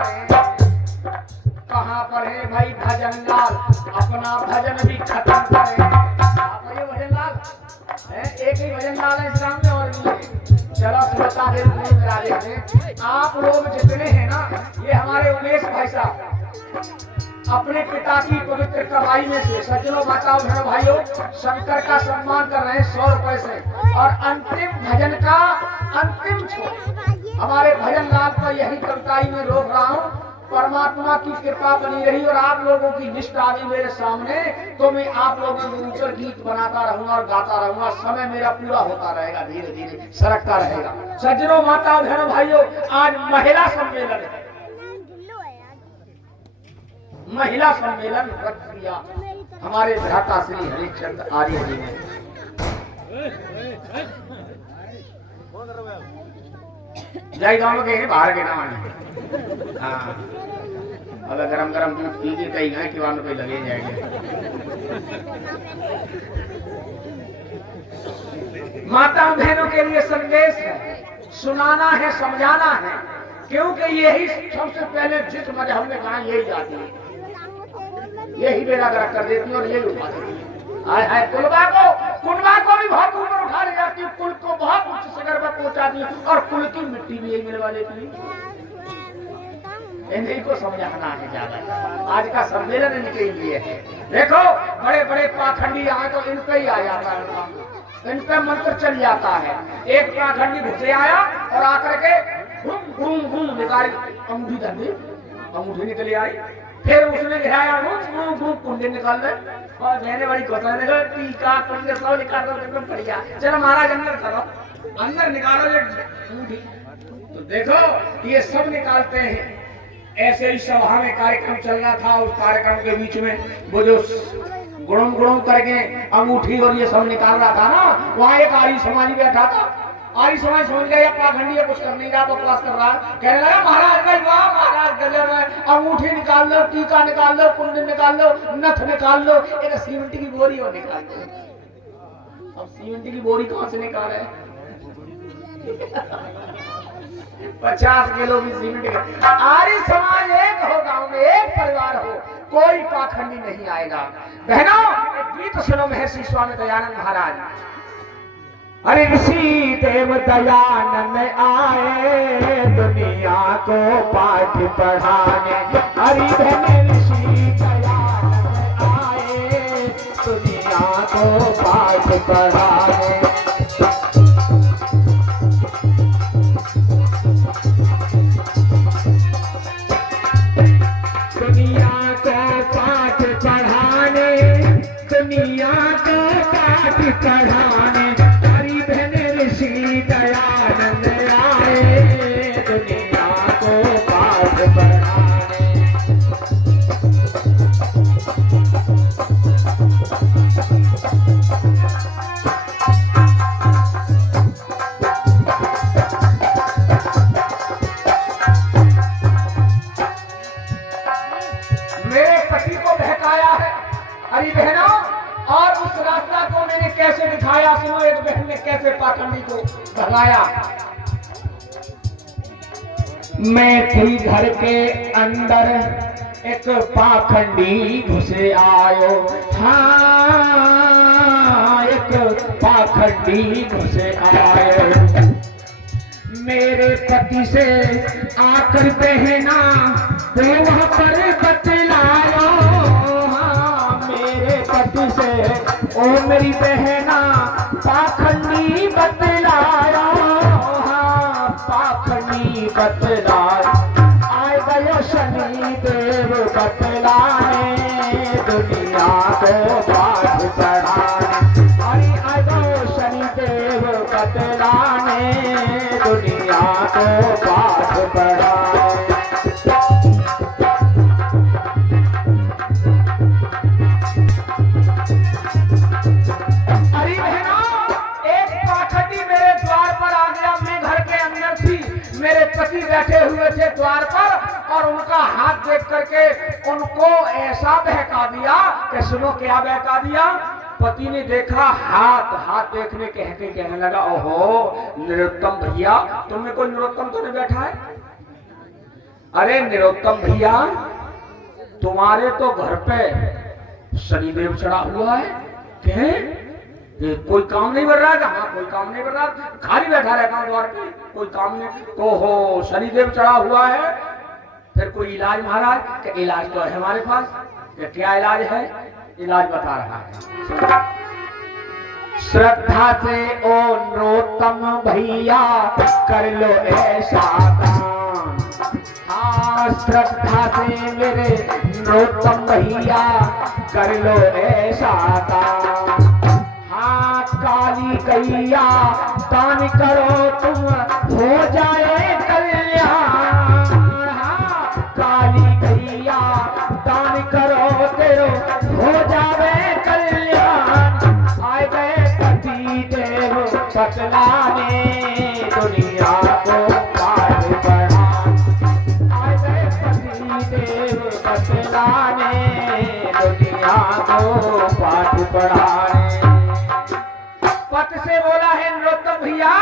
करें। कहाँ पर है भाई भजन लाल, अपना भजन भी खत्म करें। आप ये भजन लाल है, एक ही भजन लाल है इस गाँव में और भी है। चलो श्रोता के रूप में मिला लेते हैं। आप लोग जितने हैं ना, ये हमारे उमेश भाई साहब अपने पिता की पवित्र कमाई में से सज्जनों माताओं बहनों भाइयों शंकर का सम्मान कर रहे हैं 100 रुपए से। और अंतिम भजन का अंतिम छोर हमारे भजन लाल पर यही कविताई में रोक रहा हूँ। परमात्मा की कृपा बनी रही और आप लोगों की लिस्ट आ गई मेरे सामने, तो मैं आप लोगों के ऊपर गीत बनाता रहूंगा और गाता रहूंगा। समय मेरा पूरा होता रहेगा, धीरे धीरे सरकता रहेगा। सज्जनों माताओं बहनों भाइयों, आज महिला सम्मेलन है। महिला सम्मेलन रख दिया हमारे भ्राता श्री हरिश्चंद्र आर्य जी ने। जय गाँव के बाहर के नाम हाँ, अगर गरम गरम दूध पी के कहीं गए कि 1 रुपये लगे जाएंगे। माता बहनों के लिए संदेश है, सुनाना है, समझाना है, क्योंकि यही सबसे पहले जिस मजहब में कहा यही आती है, यही बेड़ा गर्क कर देती है और यही उठा देती है। कुनबा को भी बहुत ऊपर उठा ले जाती है, कुल को बहुत उच्च शिखर पर पहुंचाती है और कुल की मिट्टी भी यही मिलवा लेती है। इन्हीं को समझाना है ज्यादा। आज का सम्मेलन इनके लिए है। देखो बड़े बड़े पाखंडी आए तो इन पे ही आ जाता है, इन पे मंत्र चल जाता है। एक पाखंडी घुसे आया और आकर के घूम घूम घूम निकाल अंगूठी धंधी, अंगूठी निकली आई, फिर उसने गिराया घूम घूम कुंडे निकाल दे और मैंने बड़ी कोसा निकल टीका कुंडे सब निकाल दो एकदम बढ़िया। चलो महाराज अंदर करो, अंदर निकालो ये अंगूठी। तो देखो ये सब निकालते हैं। ऐसे ही सभा में कार्यक्रम चल रहा था, उस कार्यक्रम के बीच में वो जो गुड़म गुड़म करके अंगूठी और ये सब निकाल रहा था ना, वहाँ एक आर्य समाजी बैठा था। आर्य समाज समझ गया पाखंडी कुछ कर नहीं रहा, बकवास कर रहा, कहने लगा महाराज भाई वाह महाराज गजब है, अंगूठी निकाल लो, टीका निकाल लो, कुंडल निकाल लो, नथ निकाल लो, एक सीमेंट की बोरी और निकाल दो। अब सीमेंट की बोरी कहाँ से निकाले? 50 किलो भी सीमेंट का। आर्य समाज एक हो, गांव में एक परिवार हो, कोई पाखंडी नहीं आएगा। बहनों एक गीत सुनो महर्षि स्वामी दयानंद महाराज। अरे ऋषि देव दयानंद आए दुनिया को पाठ पढ़ाने। हरि बहन ऋषि दयानंद आए दुनिया को पाठ पढ़ाने। दुनिया को पाठ पढ़ाने, दुनिया को पाठ पढ़ाने। हरि बहन ऋषि दयानंद आए दुनिया को पाठ पढ़ाने। हरी बहनों, और उस रास्ता को मैंने कैसे दिखाया सुनो। एक बहन ने कैसे पाखंडी को भगाया। मैं थी घर के अंदर एक पाखंडी घुसे आयो। हाँ एक पाखंडी घुसे आयो। मेरे पति से आकर बहना वो वहां पर बतलायो। से ओ मेरी बहना पाखंडी बतलाया। हाँ पाखंडी बतलाया। आए गयो शनि देव बतलाने दुनिया को पाठ पढ़ाने। अरे आए गयो शनि देव बतलाने दुनिया को पाठ पढ़ाने। मेरे पति बैठे हुए थे द्वार पर और उनका हाथ देख करके उनको ऐसा बहका दिया कि सुनो क्या बहका दिया। पति ने देखा हाथ, हाथ देखने कहने लगा ओहो नरोत्तम भैया, तुम्हें कोई नरोत्तम तो नहीं बैठा है? अरे निरुत्तम भैया, तुम्हारे तो घर पे शनिदेव चढ़ा हुआ है। क्या कोई काम नहीं बढ़ रहा है? हाँ, कोई काम नहीं बढ़ रहा, खाली बैठा रहता हूँ द्वार पे, कोई काम नहीं। तो हो शनिदेव चढ़ा हुआ है, फिर कोई इलाज महाराज? क्या इलाज तो है हमारे पास। क्या इलाज है? इलाज बता रहा है। श्रद्धा से ओ नरोत्तम भैया कर लो ऐसा दान। हाँ, श्रद्धा से मेरे नरोत्तम भैया कर लो ऐसा दान। हाँ, काली गैया दान करो तुम हो जाए कल्याण। हाँ, काली गैया दान करो तेरो हो जावे कल्याण। आए गए पति देव बतलाने दुनिया को पार बढ़ाने। आए गए पति देव बतलाने दुनिया को पार बढ़ाने। पति से बोला है नरोत्तम भैया,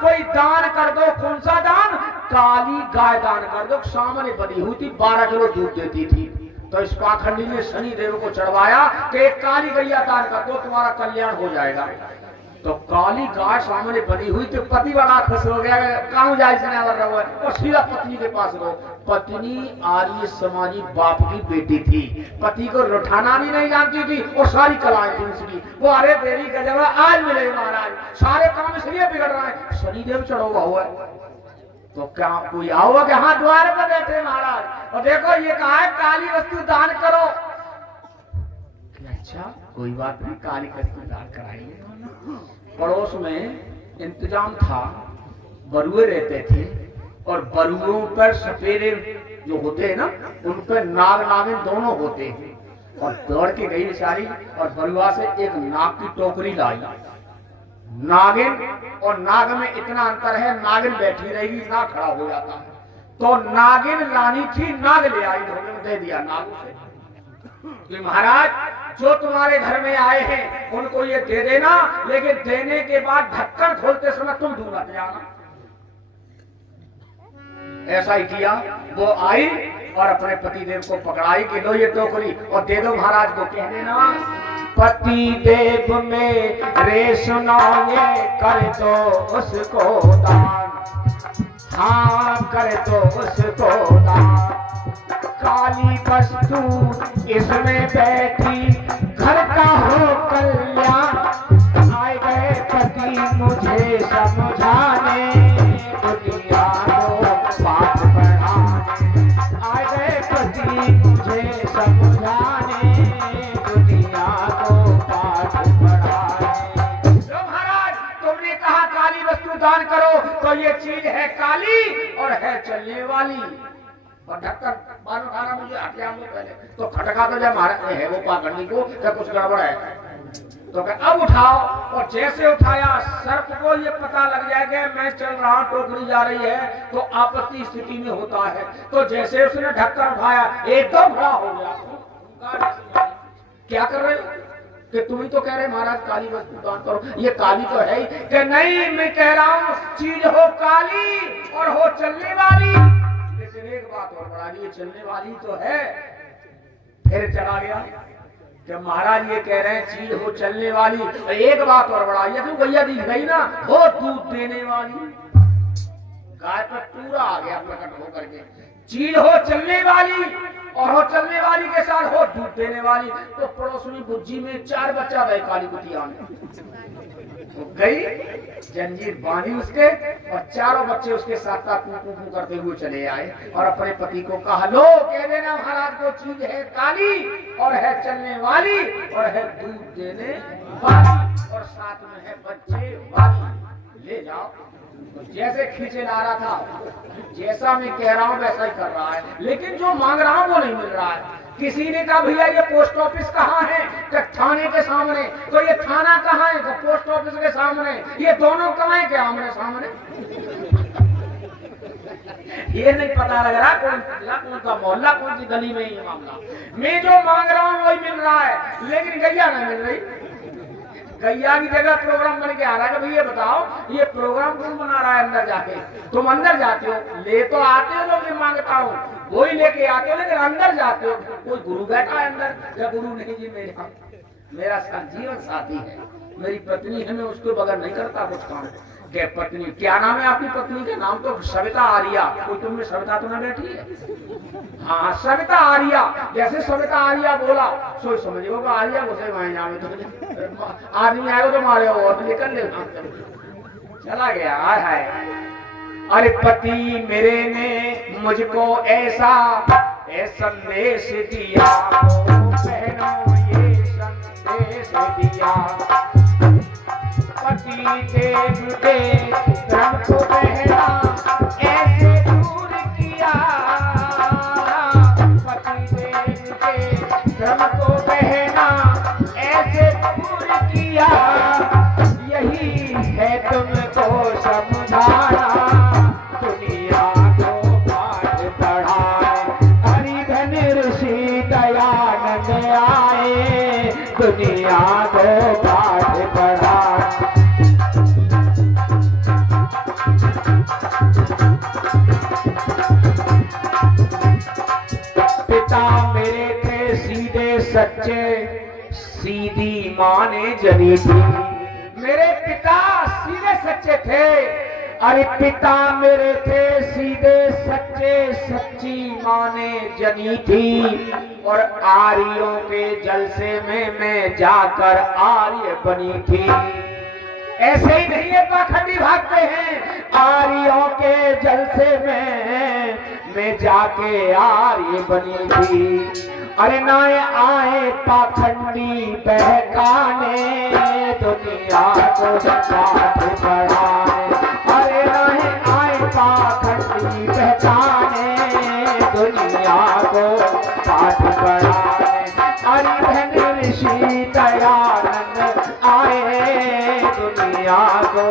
कोई दान कर दो। कौन सा दान? काली गाय दान कर दो। सामने बनी हुई थी, 12 किलो दूध देती थी। तो इस पाखंडी ने शनि देव को चढ़वाया कि एक काली गैया दान कर दो, तुम्हारा कल्याण हो जाएगा। तो काली गाय सामने बनी हुई, तो पति बड़ा खुश हो गया, काम जाए से और सीधा पत्नी के पास गो। पत्नी आर्य समाजी बाप की बेटी थी, पति को लुटाना भी नहीं जानती थी और सारी कलाएं थी उसकी। वो अरे देवी का जब आज मिले महाराज, सारे काम इसलिए बिगड़ रहे हैं, शनिदेव चढ़ा हुआ है। तो क्या कोई आओ कि हाँ द्वार पर बैठे महाराज और देखो ये कहा है काली वस्तु दान करो। अच्छा कोई बात नहीं, काली वस्तु दान कराइए। पड़ोस में इंतजाम था, बरुए रहते थे और बरुओं पर सपेरे जो होते हैं ना, उन पर नाग नागिन दोनों होते हैं। और दौड़ के गई बेचारी और बरुआ से एक नाग की टोकरी लाई। नागिन और नाग में इतना अंतर है, नागिन बैठी रहेगी, नाग खड़ा हो जाता है। तो नागिन लानी थी, नाग ले आई, दे दिया नाग उसे कि महाराज जो तुम्हारे घर में आए हैं उनको ये दे देना, लेकिन देने के बाद ढक्कन खोलते समय तुम दूर हट जाना। ऐसा ही किया। वो आई और अपने पति देव को पकड़ाई कि लो ये टोकरी और दे दो महाराज को। कह देना पति देव में रे सुनो ये कर दो उसको दान। हाँ कर दो उसको दान। काली वस्तु इसमें बैठी घर का हो कल्याण। आए गए पति मुझे समझाने दुनिया को पाठ बढ़ाने। आए गए पति मुझे समझाने दुनिया को पाठ बढ़ाने। तो महाराज तुमने कहा काली वस्तु दान करो, तो ये चीज है काली और है चलने वाली। और ढक्कन मानो खाना मुझे हटिया में पहले तो खटका तो जब महाराज है वो पाखंडी को क्या कुछ गड़बड़ है। तो अब उठाओ, और जैसे उठाया सर्प को ये पता लग जाएगा मैं चल रहा, टोकरी जा रही है तो आपत्ति स्थिति में होता है। तो जैसे उसने ढक्कन उठाया एकदम खड़ा हो गया। क्या कर रहे हो कि तुम ही तो कह रहे महाराज काली वस्तु दान करो, ये काली तो है ही। कि नहीं, मैं कह रहा हूँ चीज हो काली और हो चलने वाली। लेकिन एक बात और बढ़ा दी, चलने वाली तो है। फिर चला गया कि महाराज ये कह रहे हैं चीज हो चलने वाली, एक बात और बढ़ा, ये तो भैया दिख गई ना, हो दूध देने वाली। गाय पर पूरा आ गया प्रकट होकर के, चीज हो चलने वाली और हो चलने वाली के साथ हो दूध देने वाली। तो पड़ोस में बुज्जी में 4 बच्चा गए काली कुतिया में गई, जंजीर बांधी उसके और चारों बच्चे उसके साथ साथ करते हुए चले आए और अपने पति को कहा लो कह देना महाराज को चीज है काली और है चलने वाली और है दूध देने वाली और साथ में है बच्चे वाली, ले जाओ। तो जैसे खींचे ला रहा था, जैसा मैं कह रहा हूँ वैसा ही कर रहा है, लेकिन जो मांग रहा हूँ वो नहीं मिल रहा है। किसी ने कहा भैया ये पोस्ट ऑफिस कहाँ है? तो थाने के सामने। तो ये थाना कहाँ है? तो पोस्ट ऑफिस के सामने। ये दोनों कहाँ है? क्या आमने सामने? ये नहीं पता लग रहा कौन सा मोहल्ला, कौन सी गली में ये मामला। मैं जो मांग रहा हूँ वही मिल रहा है, लेकिन गैया नहीं मिल रही। गैया की जगह प्रोग्राम बन के आ रहा है कि भैया बताओ ये प्रोग्राम कौन बना रहा है अंदर जाके। तुम अंदर जाते हो, ले तो आते हो लोग, मैं मांगता हूँ वही लेके आते हो, लेकिन अंदर जाते हो कोई गुरु बैठा है अंदर या गुरु नहीं जी मेरा जीवन साथी है, मेरी पत्नी है, मैं उसके बगैर नहीं करता कुछ काम। क्या पत्नी, क्या नाम है आपकी पत्नी का? नाम तो सविता आर्या। कोई तुम में सविता तो ना बैठी है? हाँ सविता आर्या। जैसे सविता आर्या बोला सोच समझिएगा कि आर्या घुसे वहां नाम तो आदमी आएगा तो मारे हो और निकल ले चला गया। हाय अरे पति मेरे ने मुझको ऐसा संदेश दिया, बहनों ये संदेश दिया, पति देव के क्रम को बहना ऐसे दूर किया, पति देव के क्रम को बहना ऐसे दूर किया, यही है तुमको समझाना, दुनिया को पाठ पढ़ाए, हरिधन ऋषि दयानंद आए, दुनिया को पाठ पढ़ाए। पिता मेरे थे सीधे सच्चे, सीधी माँ ने जनी थी। मेरे पिता सीधे सच्चे थे, अरे पिता मेरे थे सीधे सच्चे, सच्ची माँ ने जनी थी, और आर्यों के जलसे में मैं जाकर आर्य बनी थी। ऐसे ही नहीं है पाखंडी भागते हैं, आर्यों के जलसे में मैं जाके आर्य बनी थी। अरे ना आए पाखंडी बहकाने, दुनिया को पाठ पढ़ाए, अरे ना आए पाखंडी बहकाने, दुनिया को पाठ पढ़ाए, हरिधन ऋषि दयानंद आए, दुनिया को